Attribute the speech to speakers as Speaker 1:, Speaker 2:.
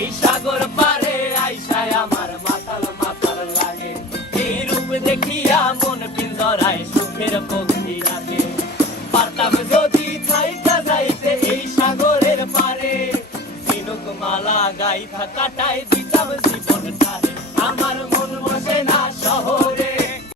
Speaker 1: এই সাগর পারে আইসায় আমার মাতাল মাতাল লাগে। এই রূপ দেখিয়া মন পিঞ্জরায় সুখের পক্ষী লাগে। পারতাম যদি থাইকা যাইতে এই সাগরের পারে। ঝিনুক মালা গাইথা কাটাই